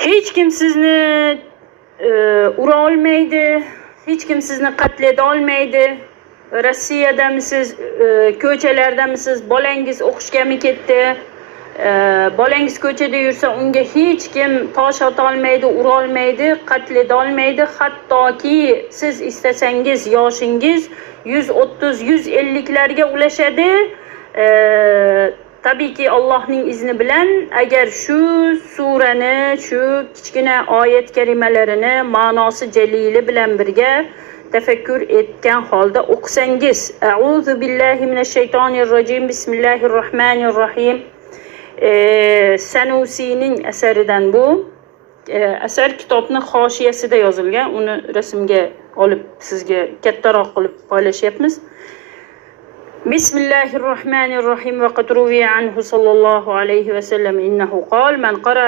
hech kim sizni ura olmaydi, hech kim sizni qatleda olmaydi. Rossiyadamisiz, ko'chalardamisiz, bolangiz o'qishgami ketdi, bolangiz ko'chada yursa unga hech kim tosh ota olmaydi, ura olmaydi, qatleda olmaydi. Hattoki siz istasangiz yoshingiz 130-150larga ulashadi. Tabiiyki Allohning izni bilan agar shu surani, shu kichkina oyat karimalarini ma'nosi jalili bilan birga tafakkur etgan holda o'qisangiz. A'udhu billahi minash shaytonir rojim. Bismillahirrohmanirrohim. Sanusiyning asaridan bu. Asar kitobning hoshiyasida yozilgan. Uni rasmga olib sizga kattaroq qilib paylashyapmiz. Bismillahirrohmanirrohim. Va qad ruwiya anhu sallallohu alayhi va sallam innahu qala man qara